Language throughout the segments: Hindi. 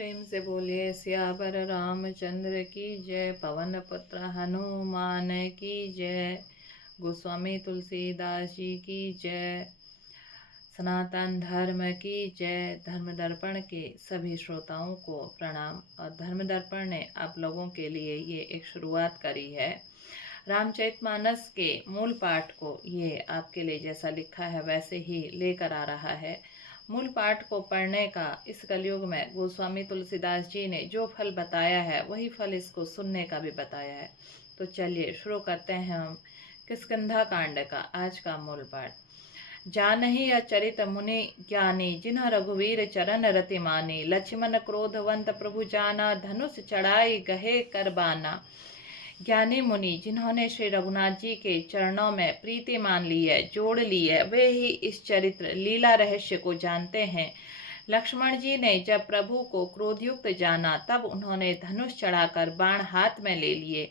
प्रेम से बोलिए सियावर रामचंद्र की जय। पवन पुत्र हनुमान की जय। गोस्वामी तुलसीदास जी की जय। सनातन धर्म की जय। धर्म दर्पण के सभी श्रोताओं को प्रणाम। और धर्म दर्पण ने आप लोगों के लिए ये एक शुरुआत करी है। रामचरितमानस के मूल पाठ को ये आपके लिए जैसा लिखा है वैसे ही लेकर आ रहा है। मूल पाठ को पढ़ने का इस कलयुग में गोस्वामी तुलसीदास जी ने जो फल बताया है वही फल इसको सुनने का भी बताया है। तो चलिए शुरू करते हैं हम किष्किंधा कांड का आज का मूल पाठ। जानहि अचरित मुनि ज्ञानी जिन्ह रघुवीर चरण रति मानी। लक्ष्मण क्रोधवंत प्रभु जाना धनुष चढ़ाई गहे करबाना। ज्ञानी मुनि जिन्होंने श्री रघुनाथ जी के चरणों में प्रीति मान ली है, जोड़ ली है, वे ही इस चरित्र लीला रहस्य को जानते हैं। लक्ष्मण जी ने जब प्रभु को क्रोधयुक्त जाना तब उन्होंने धनुष चढ़ाकर बाण हाथ में ले लिए।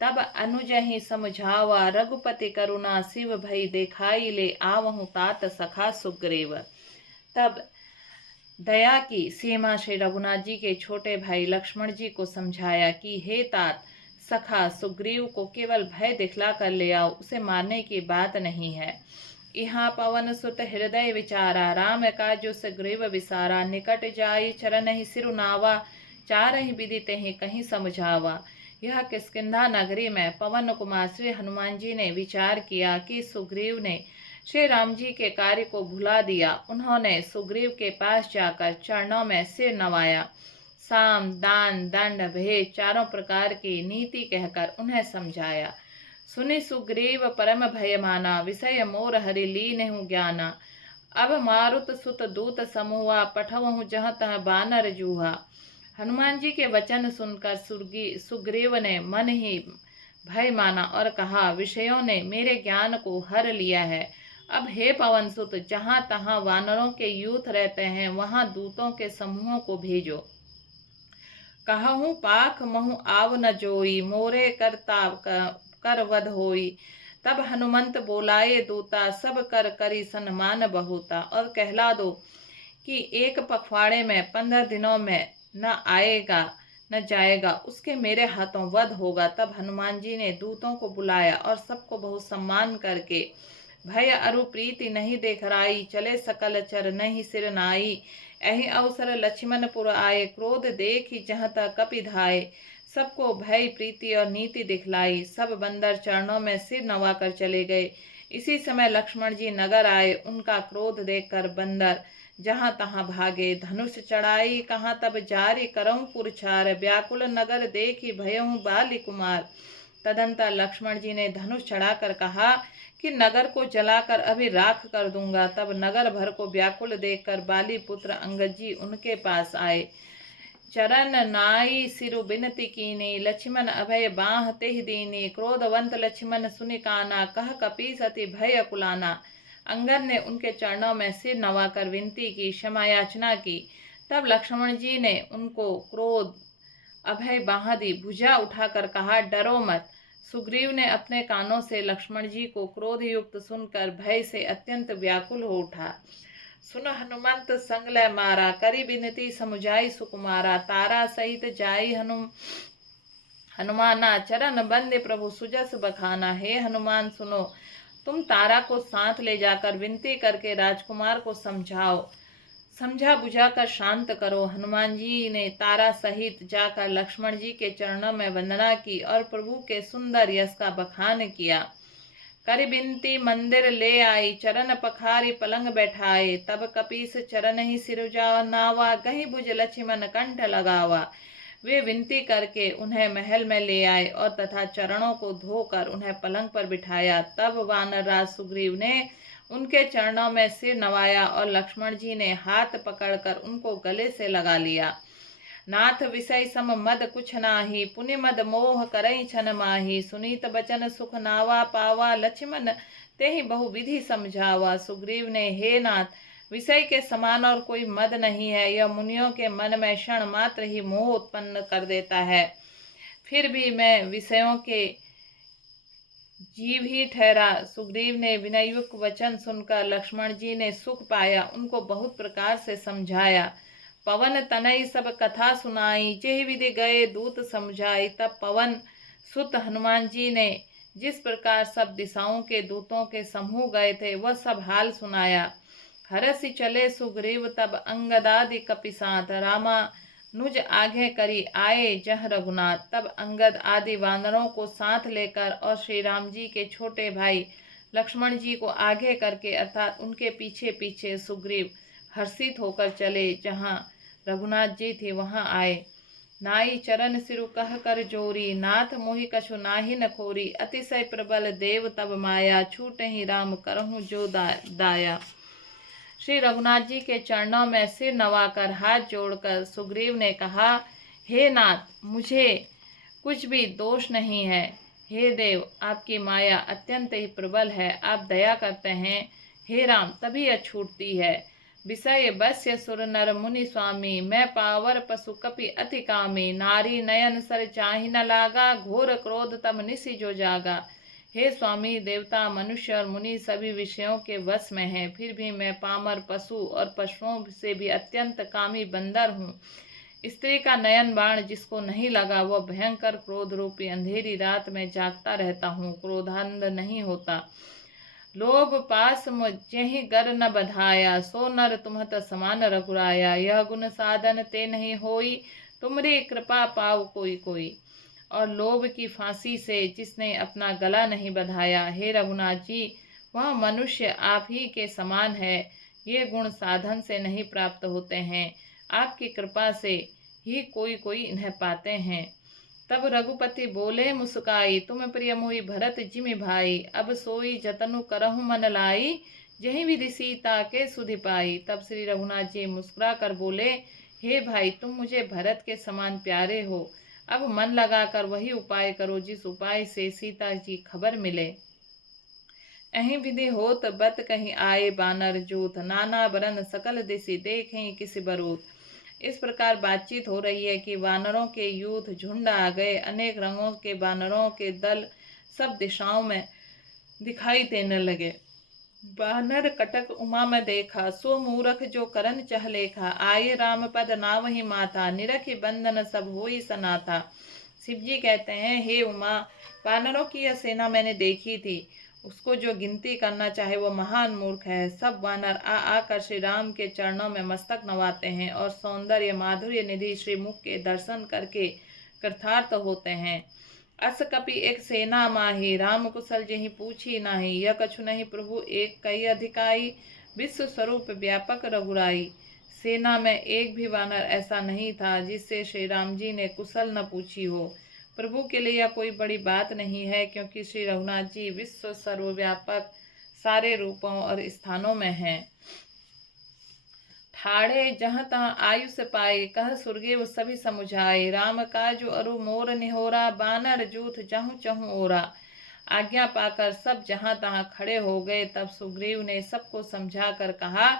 तब अनुज ही समझावा रघुपति करुणा शिव भई देखाई ले आवहु तात सखा सुग्रीव। तब दया की सीमा श्री रघुनाथ जी के छोटे भाई लक्ष्मण जी को समझाया कि हे तात, सखा सुग्रीव को केवल भय दिखला कर ले आओ, उसे मारने की बात नहीं है। यहाँ पवन सुत हृदय विचारा राम का जो सुग्रीव विसारा। निकट जाई चरण ही सिरुनावा चार ही विदित ही कहीं समझावा। यह किष्किंधा नगरी में पवन कुमार श्री हनुमान जी ने विचार किया कि सुग्रीव ने श्री राम जी के कार्य को भुला दिया। उन्होंने सुग्रीव के पास जाकर चरणों में सिर नवाया। साम दान दंड भेद चारों प्रकार की नीति कहकर उन्हें समझाया। सुनि सुग्रीव परम भय माना विषय मोर हरि लीनहु ज्ञाना। अब मारुत सुत दूत समूहा पठवहु जहाँ तह बानर जूहा। हनुमान जी के वचन सुनकर सुग्रीव ने मन ही भय माना और कहा, विषयों ने मेरे ज्ञान को हर लिया है। अब हे पवन सुत, जहाँ तहाँ वानरों के यूथ रहते हैं वहां दूतों के समूहों को भेजो। कहूँ पाख महु आव न जोई मोरे करता कर वध होई। तब हनुमंत बोलाए दूता सब कर करी सन्मान बहुता। और कहला दो कि एक पखवाड़े में 15 दिनों में न आएगा न जाएगा, उसके मेरे हाथों वध होगा। तब हनुमान जी ने दूतों को बुलाया और सबको बहुत सम्मान करके भय अरु प्रीति नहीं देख राई। चले सकल चर नहीं सिर नाई। एहि अवसर लक्ष्मणपुर आए क्रोध देखी जहाँ तक कपि धाये। सबको भय प्रीति और नीति दिखलाई। सब बंदर चरणों में सिर नवाकर चले गए। इसी समय लक्ष्मण जी नगर आए। उनका क्रोध देखकर बंदर जहाँ तहाँ भागे। धनुष चढ़ाई कहाँ तब जारी करऊं पुरछार। व्याकुल नगर देखी भयहु बाली कुमार। तदंतर लक्ष्मण जी ने धनुष चढ़ाकर कहा कि नगर को जलाकर अभी राख कर दूंगा। तब नगर भर को व्याकुल देखकर बाली पुत्र अंगद जी उनके पास आए। चरण नाई सिरु बिनती कीनी लक्ष्मण अभय बाह तेह दीनी। क्रोधवंत लक्ष्मण सुनि काना कह कपीस अति भय कुलाना। अंगद ने उनके चरणों में सिर नवाकर विनती की, क्षमा याचना की। तब लक्ष्मण जी ने उनको क्रोध अभय बाह दी। भुजा उठाकर कहा, डरो मत। सुग्रीव ने अपने कानों से लक्ष्मण जी को क्रोध युक्त सुनकर भय से अत्यंत व्याकुल हो उठा। सुन हनुमंत संग लै मारा करी बिनती समुझाई सुकुमारा। तारा सहित जाई हनुमाना चरण बंदे प्रभु सुजस बखाना। हे हनुमान सुनो, तुम तारा को साथ ले जाकर विनती करके राजकुमार को समझा बुझाकर शांत करो। हनुमान जी ने तारा सहित जाकर लक्ष्मण जी के चरणों में वंदना की और प्रभु के सुंदर यश का बखान किया। कर बिनती मंदिर ले आई चरण पखारी पलंग बैठाए। तब कपीस चरण ही सिरुजा नावा गही भुज लक्ष्मण कंठ लगावा। वे विनती करके उन्हें महल में ले आए और तथा चरणों को धोकर उन्हें पलंग पर बिठाया। तब वानरराज सुग्रीव ने उनके चरणों में सिर नवाया और लक्ष्मण जी ने हाथ पकड़कर उनको गले से लगा लिया। नाथ विषय सम मद कुछ नाही पुनि मद मोह करई छन माही। सुनीत बचन सुख नावा पावा लक्ष्मण तेहि बहु विधि समझावा। सुग्रीव ने, हे नाथ, विषय के समान और कोई मद नहीं है। यह मुनियों के मन में क्षण मात्र ही मोह उत्पन्न कर देता है। फिर भी मैं विषयों के जीव ही ठहरा। सुग्रीव ने विनययुक्त वचन सुनकर लक्ष्मण जी ने सुख पाया। उनको बहुत प्रकार से समझाया पवन तनय सब कथा सुनाई, जेहि विधि गए दूत समझाई। तब पवन सुत हनुमान जी ने जिस प्रकार सब दिशाओं के दूतों के समूह गए थे वह सब हाल सुनाया। हरसि चले सुग्रीव तब अंगदादि कपिसात, रामा नुज आगे करी आए जह रघुनाथ। तब अंगद आदि वानरों को साथ लेकर और श्री राम जी के छोटे भाई लक्ष्मण जी को आगे करके अर्थात उनके पीछे पीछे सुग्रीव हर्षित होकर चले। जहाँ रघुनाथ जी थे वहां आए। नाई चरण सिरु कह कर जोरी, नाथ मोहि कछु नाहि न खोरी। अतिशय प्रबल देव तब माया, छूटहि राम करहु जो दाया। श्री रघुनाथ जी के चरणों में सिर नवाकर हाथ जोड़कर सुग्रीव ने कहा, हे नाथ, मुझे कुछ भी दोष नहीं है। हे देव, आपकी माया अत्यंत ही प्रबल है, आप दया करते हैं। हे राम, तभी यह छूटती है। विषय बस्य सुर नर मुनि स्वामी, मैं पावर पशु कपि अति कामी। नारी नयन सर चाहि न लागा, घोर क्रोध तम निसि जो जागा। हे स्वामी, देवता मनुष्य और मुनि सभी विषयों के वश में हैं, फिर भी मैं पामर पशु और पशुओं से भी अत्यंत कामी बंदर हूँ। स्त्री का नयन बाण जिसको नहीं लगा वह भयंकर क्रोध रूपी अंधेरी रात में जागता रहता हूँ, क्रोधांध नहीं होता। लोभ पास जेहि गर न बधाया, सो नर तुम्हत समान रघुराया। यह गुण साधन ते नहीं होई, तुमरी कृपा पाऊ कोई कोई। और लोभ की फांसी से जिसने अपना गला नहीं बधाया, हे रघुनाथ जी, वह मनुष्य आप ही के समान है। ये गुण साधन से नहीं प्राप्त होते हैं, आपकी कृपा से ही कोई कोई इन्हें पाते हैं। तब रघुपति बोले मुस्काई, तुम प्रिय मोहि भरत जिमि भाई। अब सोई जतनु करहु मन लाई, जहि विधि सीता के सुधि पाई। तब श्री रघुनाथ जी मुस्कुरा कर बोले, हे भाई, तुम मुझे भरत के समान प्यारे हो। अब मन लगाकर वही उपाय करो जिस उपाय से सीता जी खबर मिले। अहि विधि होत बत कहीं आए बानर जूथ, नाना बरन सकल दिशि देखें किसी बरूथ। इस प्रकार बातचीत हो रही है कि वानरों के यूथ झुंड आ गए। अनेक रंगों के वानरों के दल सब दिशाओं में दिखाई देने लगे। बानर कटक उमा में देखा, सो मूरख जो करन चह लेखा। आये राम पद नावहि माथा, निरखि बंधन सब होई सनाथा। शिव जी कहते हैं, हे उमा, वानरों की यह सेना मैंने देखी थी, उसको जो गिनती करना चाहे वो महान मूर्ख है। सब वानर आ आकर श्री राम के चरणों में मस्तक नवाते हैं और सौंदर्य माधुर्य निधि श्री मुख के दर्शन करके कृतार्थ होते हैं। अस कपि एक सेना माही, राम कुशल जेहि पूछी नाही। यह कछु नहीं प्रभु एक कई अधिकाई, विश्व स्वरूप व्यापक रघुराई। सेना में एक भी वानर ऐसा नहीं था जिससे श्री राम जी ने कुशल न पूछी हो। प्रभु के लिए यह कोई बड़ी बात नहीं है, क्योंकि श्री रघुनाथ जी विश्व सर्वव्यापक सारे रूपों और स्थानों में हैं। ठाड़े जहाँ तहाँ आयुष पाए, कह सुरगेव सभी समुझाए। राम काजु अरु मोर निहोरा, बानर जूथ जहु चहु ओरा। आज्ञा पाकर सब जहाँ तहाँ खड़े हो गए। तब सुग्रीव ने सबको समझा कर कहा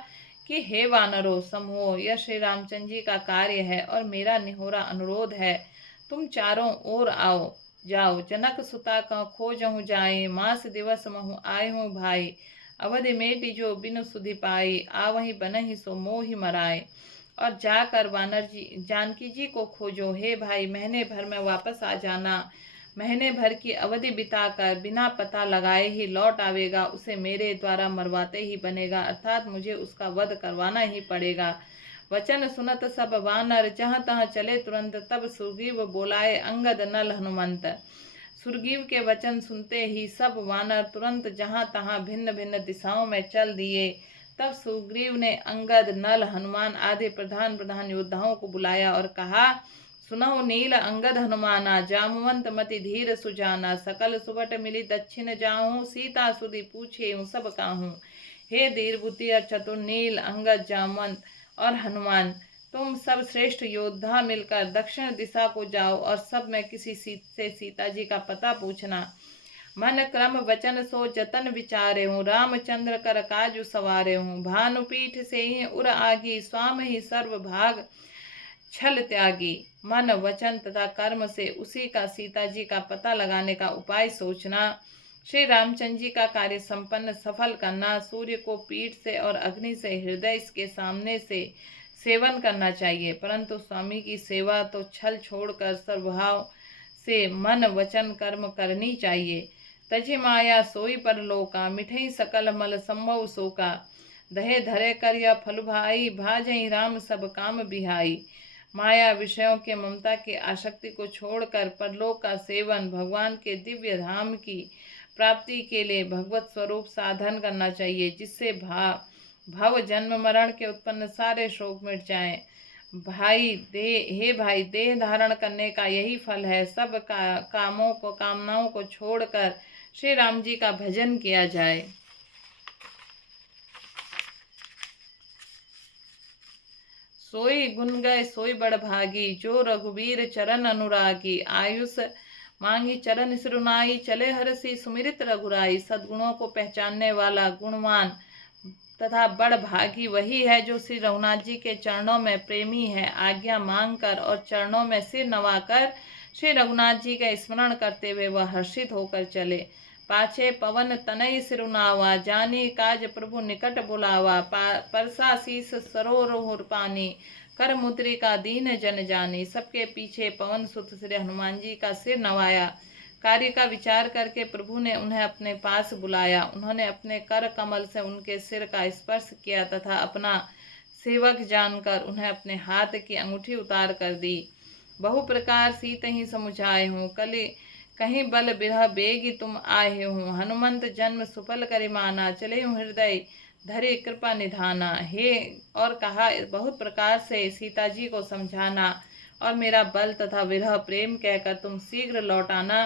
कि हे वानरों समूह, यह श्री रामचंद्र जी का कार्य है और मेरा निहोरा अनुरोध है। तुम चारों ओर आओ जाओ, जनक सुता का खोजहु जाए। मास दिवस महु आए हूँ भाई, अवधि मेटि जो बिनु सुधि पाई। आवहि बनहि सो मोहि मराए। और जाकर वानर जी जानकी जी को खोजो। हे भाई, महीने भर में वापस आ जाना। महीने भर की अवधि बिताकर बिना पता लगाए ही लौट आवेगा, उसे मेरे द्वारा मरवाते ही बनेगा, अर्थात मुझे उसका वध करवाना ही पड़ेगा। वचन सुनत सब वानर, जहाँ तहाँ चले तुरंत। तब सुग्रीव बोलाए अंगद नल हनुमंत। सुग्रीव के वचन सुनते ही सब वानर तुरंत जहाँ तहाँ भिन्न भिन्न दिशाओं में चल दिए। तब सुग्रीव ने अंगद, नल, हनुमान आदि प्रधान प्रधान योद्धाओं को बुलाया और कहा, सुनहु नील अंगद हनुमाना, जामवंत मति धीर सुजाना। सकल सुबट मिली दक्षिण जाऊं, सीता सुधि पूछे सब काहूं। हे धीर बुद्धि और चतुर नील, अंगद, जामवंत और हनुमान, तुम सब श्रेष्ठ योद्धा मिलकर दक्षिण दिशा को जाओ और सब में किसी से सीता जी का पता पूछना। मन क्रम वचन सो जतन विचारे हूँ, रामचंद्र कर काजु सवारे हूँ। भानुपीठ से ही उर आगी, स्वाम ही सर्व भाग छल त्यागी। मन वचन तथा कर्म से उसी का सीता जी का पता लगाने का उपाय सोचना। श्री रामचंद्र जी का कार्य संपन्न सफल करना। सूर्य को पीठ से और अग्नि से हृदय के सामने से सेवन करना चाहिए, परंतु स्वामी की सेवा तो छल छोड़कर सर्वभाव से मन वचन कर्म करनी चाहिए। तजि माया सोई परलोका, मिठई सकल मल संभव सोका। दहे धरे कर या फल भाई, भाजई राम सब काम बिहाई। माया विषयों के ममता की आसक्ति को छोड़कर परलोक का सेवन, भगवान के दिव्य धाम की प्राप्ति के लिए भगवत स्वरूप साधन करना चाहिए, जिससे भव जन्म मरण के उत्पन्न सारे शोक मिट जाएं। हे भाई, देह धारण करने का यही फल है। सब कामनाओं को छोड़कर श्री राम जी का भजन किया जाए। सोई गुण गए सोई बड़ भागी, जो रघुवीर चरण अनुरागी। आयुष मांगी चरण सिरुनाई, चले हरसी सुमिरित रघुराई। सद्गुणों को पहचानने वाला गुणवान तथा बड़ भागी वही है जो श्री रघुनाथ जी के चरणों में प्रेमी है। आज्ञा मांगकर और चरणों में सिर नवाकर श्री रघुनाथ जी का स्मरण करते हुए वह हर्षित होकर चले। पाछे पवन तनय सिरुनावा, जानी काज प्रभु निकट बुलावा। परसा शीस सरोवर पानी, कर मुद्रिका दीन जन जानी। सबके पीछे पवन सुत श्री हनुमान जी का सिर नवाया। कार्य का विचार करके प्रभु ने उन्हें अपने पास बुलाया। उन्होंने अपने कर कमल से उनके सिर का स्पर्श किया तथा अपना सेवक जानकर उन्हें अपने हाथ की अंगूठी उतार कर दी। बहु प्रकार सीत ही समुझाए हूँ, कली कहीं बल बिरह बेगी तुम आए हूँ। हनुमंत जन्म सुफल करिमाना, चले हूँ हृदय धरे कृपा निधाना। हे और कहा, बहुत प्रकार से सीता जी को समझाना और मेरा बल तथा विरह प्रेम कहकर तुम शीघ्र लौटाना।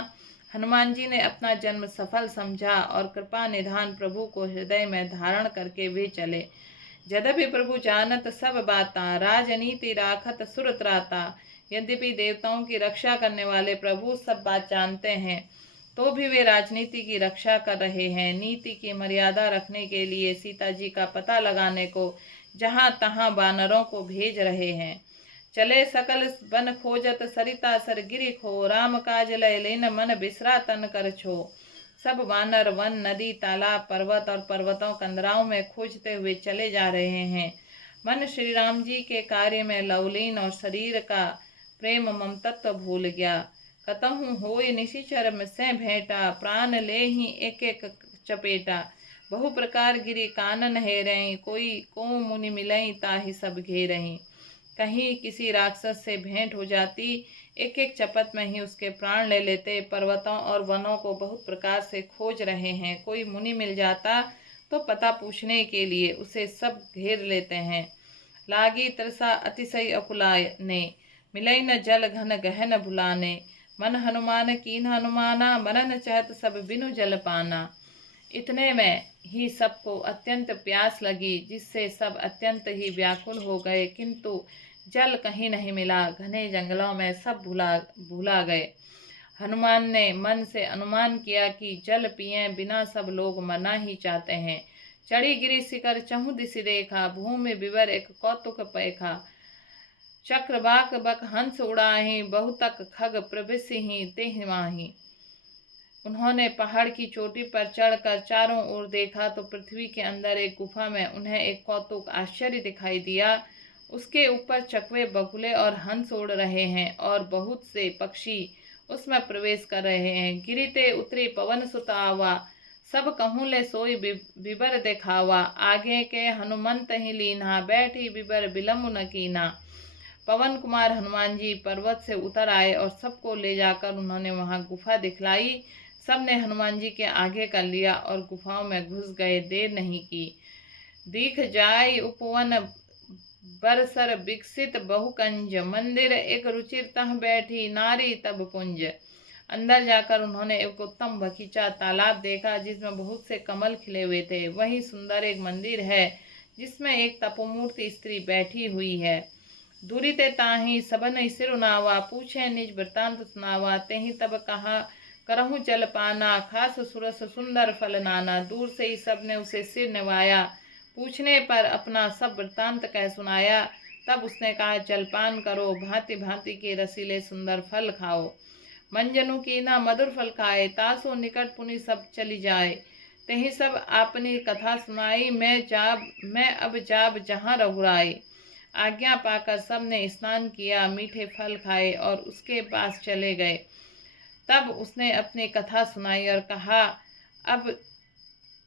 हनुमान जी ने अपना जन्म सफल समझा और कृपा निधान प्रभु को हृदय में धारण करके वे चले। यद्यपि प्रभु जानत सब बाता, राजनीति राखत सुर त्राता। यद्यपि देवताओं की रक्षा करने वाले प्रभु सब बात जानते हैं, तो भी वे राजनीति की रक्षा कर रहे हैं। नीति की मर्यादा रखने के लिए सीता जी का पता लगाने को जहाँ तहाँ वानरों को भेज रहे हैं। चले सकल बन खोजत, सरिता सर गिरि खो। राम काज लय लेन, मन बिसरा तन कर छो। सब वानर वन नदी तालाब पर्वत और पर्वतों कंदराओं में खोजते हुए चले जा रहे हैं। मन श्री राम जी के कार्य में लवलीन और शरीर का प्रेम ममतत्व भूल गया। कतहु होय निशिचर से भेंटा, प्राण ले ही एक एक चपेटा। बहु प्रकार गिरी कानन हेरहीं, कोई को मुनि मिलई ताहि सब घेरहीं। कहीं किसी राक्षस से भेंट हो जाती, एक एक चपत में ही उसके प्राण ले लेते। पर्वतों और वनों को बहुत प्रकार से खोज रहे हैं, कोई मुनि मिल जाता तो पता पूछने के लिए उसे सब घेर लेते हैं। लागी तरसा अतिशय अकुलाय ने, मिलई न जल घन गहन भुलाने। मन हनुमान कीन हनुमाना, मरन चहत सब बिनु जल पाना। इतने में ही सबको अत्यंत प्यास लगी, जिससे सब अत्यंत ही व्याकुल हो गए, किंतु जल कहीं नहीं मिला। घने जंगलों में सब भूला गए। हनुमान ने मन से अनुमान किया कि जल पिए बिना सब लोग मरना ही चाहते हैं। चढ़ी गिरी शिखर चहु दिशि देखा, भूमि विवर एक कौतुक पैखा। चक्रवाक बक हंस उड़ाही, बहुतक खग प्रविशहि तेहि माही। उन्होंने पहाड़ की चोटी पर चढ़कर चारों ओर देखा तो पृथ्वी के अंदर एक गुफा में उन्हें एक कौतुक आश्चर्य दिखाई दिया। उसके ऊपर चकवे बगुले और हंस उड़ रहे हैं और बहुत से पक्षी उसमें प्रवेश कर रहे हैं। गिरिते उतरी पवन सुत आवा, सब कहूँ ले सोई बिबर देखावा। आगे के हनुमंत ही लीना, बैठी बिबर बिलम्ब न कीना। पवन कुमार हनुमान जी पर्वत से उतर आए और सबको ले जाकर उन्होंने वहां गुफा दिखलाई। सबने हनुमान जी के आगे कर लिया और गुफाओं में घुस गए। देर नहीं की। दिख जाय उपवन बरसर विकसित बहुकंज, मंदिर एक रुचिर तह बैठी नारी तब पुंज। अंदर जाकर उन्होंने एक उत्तम बगीचा तालाब देखा, जिसमें बहुत से कमल खिले हुए थे। वहीं सुंदर एक मंदिर है, जिसमें एक तपोमूर्ति स्त्री बैठी हुई है। दूरी ते ताही सबन सिर उनावा, पूछे निज वृतांत सुनावा। तेहि तब कहा करहु जल पाना, खास सुरस सुंदर फल नाना। दूर से ही सबने उसे सिर निवाया। पूछने पर अपना सब वृतांत कह सुनाया। तब उसने कहा, जलपान करो, भांति भांति के रसीले सुंदर फल खाओ। मंजनु की ना मधुर फल खाए, तासो निकट पुनि सब चली जाए। तेहि सब आपनी कथा सुनाई, मैं अब जाब जहाँ रघुराई। आज्ञा पाकर सबने स्नान किया, मीठे फल खाए और उसके पास चले गए। तब उसने अपनी कथा सुनाई और कहा, अब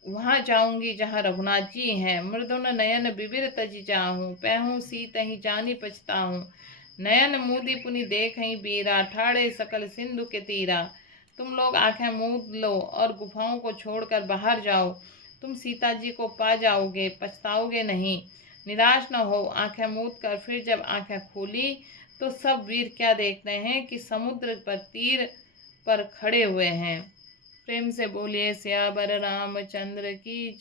वहां जाऊंगी जहाँ रघुनाथ जी हैं। मृदुन नयन बिबिर तज जाहूँ, पैहूँ सीत ही जानी पछताहूँ। नयन मूदी पुनि देखहीं बीरा, ठाड़े सकल सिंधु के तीरा। तुम लोग आंखें मूंद लो और गुफाओं को छोड़कर बाहर जाओ। तुम सीता जी को पा जाओगे, पछताओगे नहीं। निराश न हो। आंखें मूंद कर फिर जब आंखें खोली तो सब वीर क्या देखते हैं कि समुद्र पर तीर पर खड़े हुए हैं। प्रेम से बोलिए सियावर रामचंद्र की जय।